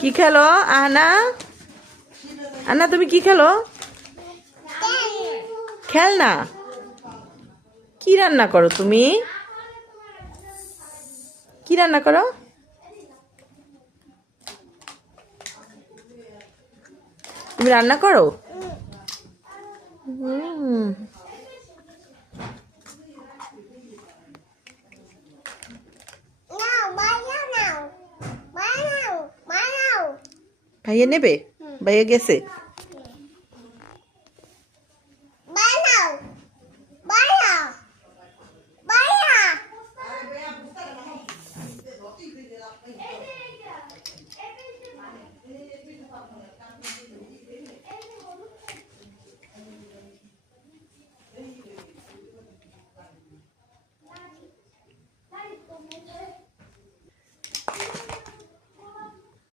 কি খেলো আহনা? আন্না তুমি কি খেলো? খেলনা? কি রান্না করো তুমি? কি রান্না করো? তুমি রান্না করো? ভাইয়া নেবে? ভাইয়া গেছে?